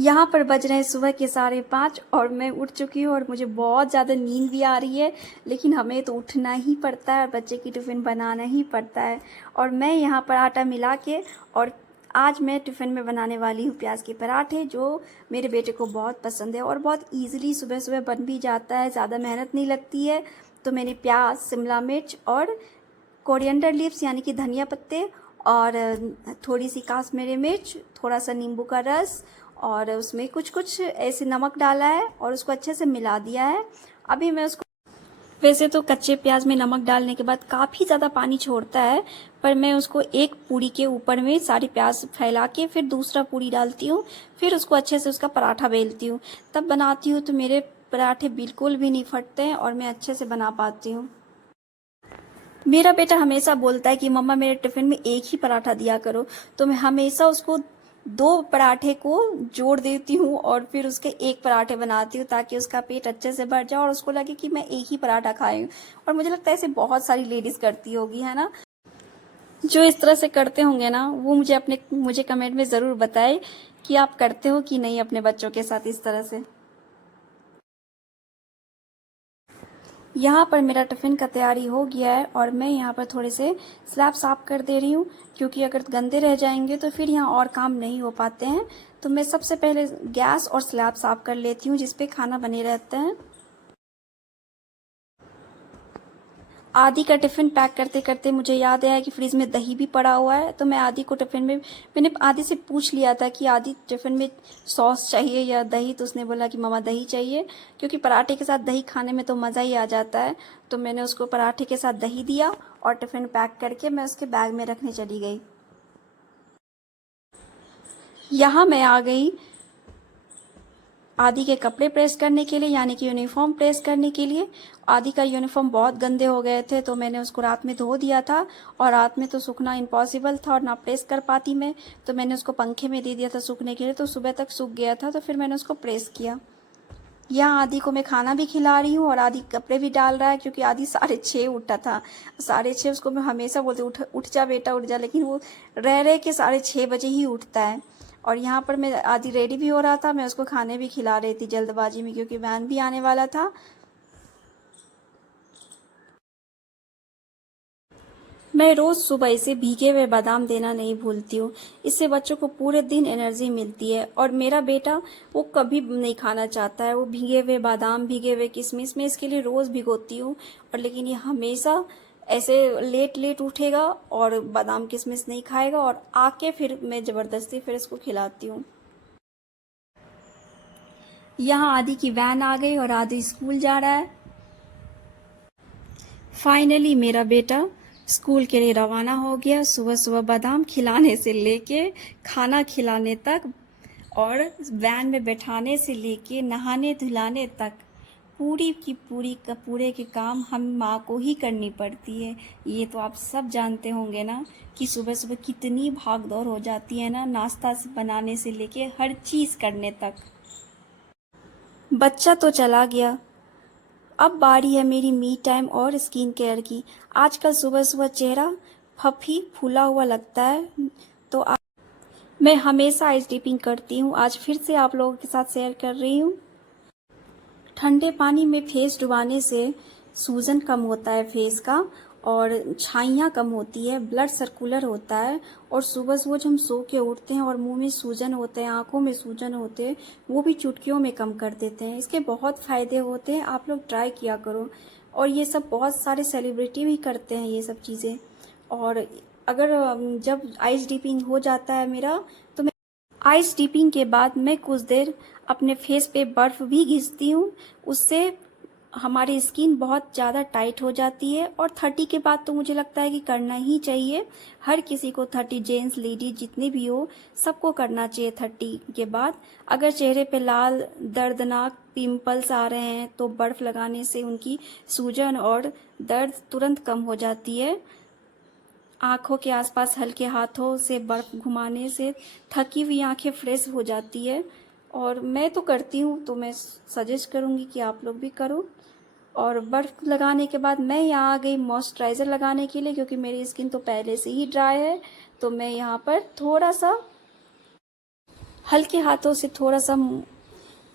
यहाँ पर बज रहे हैं सुबह के 5:30 और मैं उठ चुकी हूँ और मुझे बहुत ज़्यादा नींद भी आ रही है, लेकिन हमें तो उठना ही पड़ता है और बच्चे की टिफ़िन बनाना ही पड़ता है। और मैं यहाँ पर आटा मिला के और आज मैं टिफ़िन में बनाने वाली हूँ प्याज के पराठे, जो मेरे बेटे को बहुत पसंद है और बहुत ईज़िली सुबह सुबह बन भी जाता है, ज़्यादा मेहनत नहीं लगती है। तो मैंने प्याज, शिमला मिर्च और कोरिएंडर लीव्स यानी कि धनिया पत्ते और थोड़ी सी काश्मीरी मिर्च, थोड़ा सा नींबू का रस और उसमें कुछ कुछ ऐसे नमक डाला है और उसको अच्छे से मिला दिया है। अभी मैं उसको, वैसे तो कच्चे प्याज में नमक डालने के बाद काफ़ी ज़्यादा पानी छोड़ता है, पर मैं उसको एक पूरी के ऊपर में सारी प्याज फैला के फिर दूसरा पूरी डालती हूँ, फिर उसको अच्छे से उसका पराठा बेलती हूँ, तब बनाती हूँ। तो मेरे पराठे बिल्कुल भी नहीं फटते हैं और मैं अच्छे से बना पाती हूँ। मेरा बेटा हमेशा बोलता है कि मम्मा मेरे टिफ़िन में एक ही पराठा दिया करो, तो मैं हमेशा उसको 2 पराठे को जोड़ देती हूँ और फिर उसके 1 पराठे बनाती हूँ, ताकि उसका पेट अच्छे से भर जाए और उसको लगे कि मैं एक ही पराठा खाई हूँ। और मुझे लगता है ऐसे बहुत सारी लेडीज़ करती होगी, है ना? जो इस तरह से करते होंगे ना, वो मुझे कमेंट में ज़रूर बताएं कि आप करते हो कि नहीं अपने बच्चों के साथ इस तरह से। यहाँ पर मेरा टिफ़िन का तैयारी हो गया है और मैं यहाँ पर थोड़े से स्लैब साफ़ कर दे रही हूँ, क्योंकि अगर गंदे रह जाएंगे तो फिर यहाँ और काम नहीं हो पाते हैं। तो मैं सबसे पहले गैस और स्लैब साफ़ कर लेती हूँ, जिस पे खाना बने रहते हैं। आदि का टिफ़िन पैक करते करते मुझे याद आया कि फ्रिज में दही भी पड़ा हुआ है, तो मैं आदि को टिफ़िन में, मैंने आदि से पूछ लिया था कि आदि टिफ़िन में सॉस चाहिए या दही, तो उसने बोला कि मम्मा दही चाहिए, क्योंकि पराठे के साथ दही खाने में तो मज़ा ही आ जाता है। तो मैंने उसको पराठे के साथ दही दिया और टिफ़िन पैक करके मैं उसके बैग में रखने चली गई। यहाँ मैं आ गई आदि के कपड़े प्रेस करने के लिए, यानी कि यूनिफॉर्म प्रेस करने के लिए। आदि का यूनिफॉर्म बहुत गंदे हो गए थे, तो मैंने उसको रात में धो दिया था और रात में तो सूखना इम्पॉसिबल था और ना प्रेस कर पाती मैं, तो मैंने उसको पंखे में दे दिया था सूखने के लिए, तो सुबह तक सूख गया था, तो फिर मैंने उसको प्रेस किया। यहाँ आदि को मैं खाना भी खिला रही हूँ और आदि कपड़े भी डाल रहा है, क्योंकि आदि 6:30 उठा था। 6:30 उसको मैं हमेशा बोलती हूँ, उठ उठ जा बेटा उठ जा, लेकिन वो रह रहे के 6:30 ही उठता है। और यहाँ पर मैं आदि रेडी भी हो रहा था, मैं उसको खाने भी खिला रही थी जल्दबाजी में, क्योंकि वैन भी आने वाला था। मैं रोज़ सुबह इसे भीगे हुए बादाम देना नहीं भूलती हूँ, इससे बच्चों को पूरे दिन एनर्जी मिलती है। और मेरा बेटा, वो कभी नहीं खाना चाहता है वो भीगे हुए बादाम, भीगे हुए किशमिश, मैं इसके लिए रोज़ भिगोती हूँ, और लेकिन ये हमेशा ऐसे लेट लेट उठेगा और बादाम किशमिश नहीं खाएगा, और आके फिर मैं ज़बरदस्ती फिर इसको खिलाती हूँ। यहाँ आदि की वैन आ गई और आदि स्कूल जा रहा है। फाइनली मेरा बेटा स्कूल के लिए रवाना हो गया, सुबह सुबह बादाम खिलाने से लेके खाना खिलाने तक और वैन में बैठाने से लेके नहाने धुलाने तक, पूरी की पूरी का पूरे के काम हम माँ को ही करनी पड़ती है। ये तो आप सब जानते होंगे ना कि सुबह सुबह कितनी भाग दौड़ हो जाती है ना, नाश्ता से बनाने से लेके हर चीज़ करने तक। बच्चा तो चला गया, अब बारी है मेरी मी टाइम और स्किन केयर की। आजकल सुबह सुबह चेहरा फफी फूला हुआ लगता है, तो मैं हमेशा आइस डिपिंग करती हूँ। आज फिर से आप लोगों के साथ शेयर कर रही हूँ। ठंडे पानी में फेस डुबाने से सूजन कम होता है फेस का, और छाइयाँ कम होती है, ब्लड सर्कुलर होता है, और सुबह सुबह जब हम सो के उठते हैं और मुंह में सूजन होते हैं, आंखों में सूजन होते हैं, वो भी चुटकियों में कम कर देते हैं। इसके बहुत फ़ायदे होते हैं, आप लोग ट्राई किया करो। और ये सब बहुत सारे सेलिब्रिटी भी करते हैं ये सब चीज़ें। और अगर जब आइस डिपिंग हो जाता है मेरा, तो आइस डिपिंग के बाद मैं कुछ देर अपने फेस पे बर्फ़ भी घिसती हूँ, उससे हमारी स्किन बहुत ज़्यादा टाइट हो जाती है। और 30 के बाद तो मुझे लगता है कि करना ही चाहिए, हर किसी को 30, जेंट्स लेडीज जितने भी हो, सबको करना चाहिए 30 के बाद। अगर चेहरे पे लाल दर्दनाक पिंपल्स आ रहे हैं, तो बर्फ़ लगाने से उनकी सूजन और दर्द तुरंत कम हो जाती है। आँखों के आसपास हल्के हाथों से बर्फ़ घुमाने से थकी हुई आँखें फ्रेश हो जाती है, और मैं तो करती हूँ, तो मैं सजेस्ट करूँगी कि आप लोग भी करो। और बर्फ़ लगाने के बाद मैं यहाँ आ गई मॉइस्चराइज़र लगाने के लिए, क्योंकि मेरी स्किन तो पहले से ही ड्राई है। तो मैं यहाँ पर थोड़ा सा हल्के हाथों से थोड़ा सा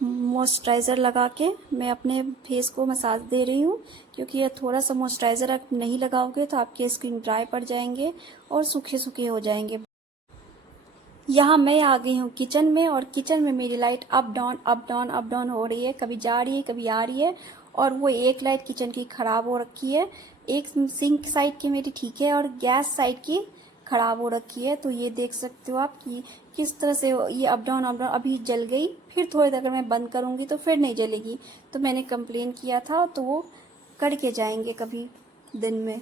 मॉइस्चराइज़र लगा के मैं अपने फेस को मसाज दे रही हूँ, क्योंकि ये थोड़ा सा मॉइस्चराइज़र आप नहीं लगाओगे तो आपके स्किन ड्राई पड़ जाएंगे और सूखे सूखे हो जाएंगे। यहाँ मैं आ गई हूँ किचन में, और किचन में मेरी light up down up down up down हो रही है, कभी जा रही है कभी आ रही है। और वो एक लाइट किचन की ख़राब हो रखी है, एक सिंक साइड की मेरी ठीक है और गैस साइड की ख़राब हो रखी है। तो ये देख सकते हो आप कि किस तरह से ये अप डाउन अभी जल गई, फिर थोड़ी देर अगर मैं बंद करूँगी तो फिर नहीं जलेगी। तो मैंने कंप्लेन किया था तो वो करके जाएंगे कभी दिन में।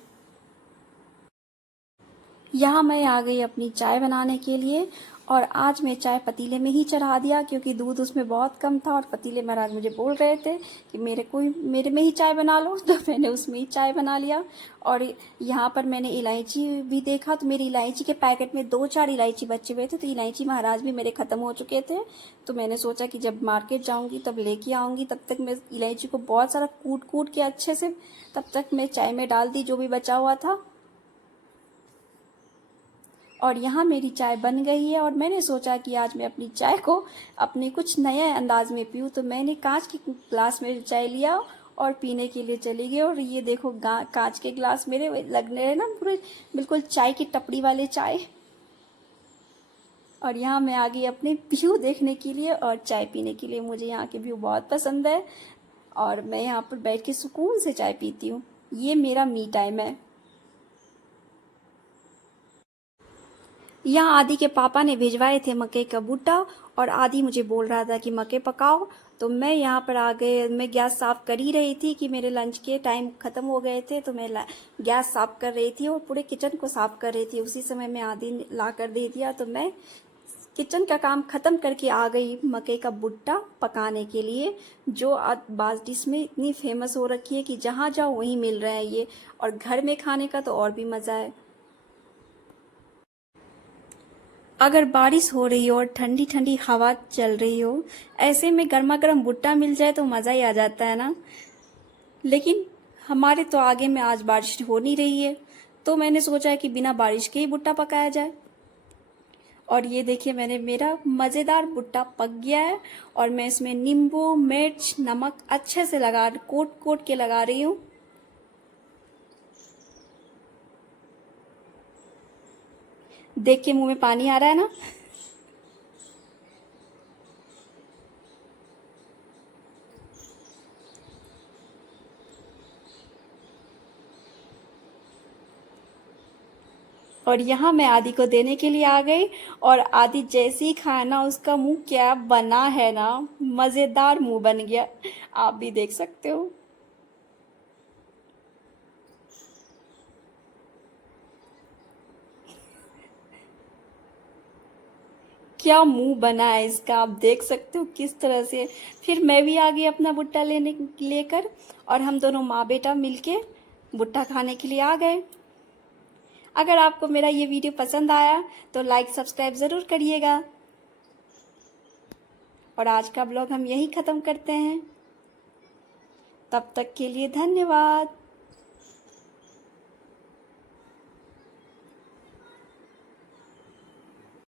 यहाँ मैं आ गई अपनी चाय बनाने के लिए, और आज मैं चाय पतीले में ही चढ़ा दिया, क्योंकि दूध उसमें बहुत कम था और पतीले महाराज मुझे बोल रहे थे कि मेरे में ही चाय बना लो, तो मैंने उसमें ही चाय बना लिया। और यहाँ पर मैंने इलायची भी देखा, तो मेरी इलायची के पैकेट में 2-4 इलायची बचे हुए थे, तो इलायची महाराज भी मेरे ख़त्म हो चुके थे। तो मैंने सोचा कि जब मार्केट जाऊँगी तब लेके आऊँगी, तब तक मैं इलायची को बहुत सारा कूट कूट के अच्छे से तब तक मैं चाय में डाल दी जो भी बचा हुआ था। और यहाँ मेरी चाय बन गई है, और मैंने सोचा कि आज मैं अपनी चाय को अपने कुछ नए अंदाज में पीऊँ, तो मैंने कांच के ग्लास में चाय लिया और पीने के लिए चली गई। और ये देखो कांच के ग्लास मेरे लगने रहे ना पूरे बिल्कुल चाय की टपड़ी वाले चाय। और यहाँ मैं आ गई अपने व्यू देखने के लिए और चाय पीने के लिए। मुझे यहाँ के व्यू बहुत पसंद है, और मैं यहाँ पर बैठ के सुकून से चाय पीती हूँ। ये मेरा मी टाइम है। यहाँ आदि के पापा ने भिजवाए थे मकई का भुट्टा, और आदि मुझे बोल रहा था कि मकई पकाओ। तो मैं यहाँ पर आ गए, मैं गैस साफ़ कर ही रही थी कि मेरे लंच के टाइम ख़त्म हो गए थे, तो मैं गैस साफ़ कर रही थी और पूरे किचन को साफ़ कर रही थी। उसी समय में आदि ने ला कर दे दिया, तो मैं किचन का काम ख़त्म करके आ गई मकई का भुट्टा पकाने के लिए, जो आज डिश में इतनी फेमस हो रखी है कि जहाँ जाओ वहीं मिल रहा है ये, और घर में खाने का तो और भी मज़ा है। अगर बारिश हो रही हो और ठंडी ठंडी हवा चल रही हो, ऐसे में गर्मा गर्म भुट्टा मिल जाए तो मज़ा ही आ जाता है ना। लेकिन हमारे तो आगे में आज बारिश हो नहीं रही है, तो मैंने सोचा कि बिना बारिश के ही भुट्टा पकाया जाए। और ये देखिए मेरा मज़ेदार भुट्टा पक गया है, और मैं इसमें नींबू मिर्च नमक अच्छे से कोट कोट के लगा रही हूँ। देख के मुंह में पानी आ रहा है ना। और यहाँ मैं आदि को देने के लिए आ गई, और आदि जैसे ही खाना उसका मुंह क्या बना है ना, मज़ेदार मुंह बन गया। आप भी देख सकते हो क्या मुंह बना है इसका, आप देख सकते हो किस तरह से। फिर मैं भी आ गई अपना भुट्टा लेकर, और हम दोनों माँ बेटा मिलके भुट्टा खाने के लिए आ गए। अगर आपको मेरा ये वीडियो पसंद आया तो लाइक सब्सक्राइब ज़रूर करिएगा, और आज का ब्लॉग हम यहीं ख़त्म करते हैं। तब तक के लिए धन्यवाद।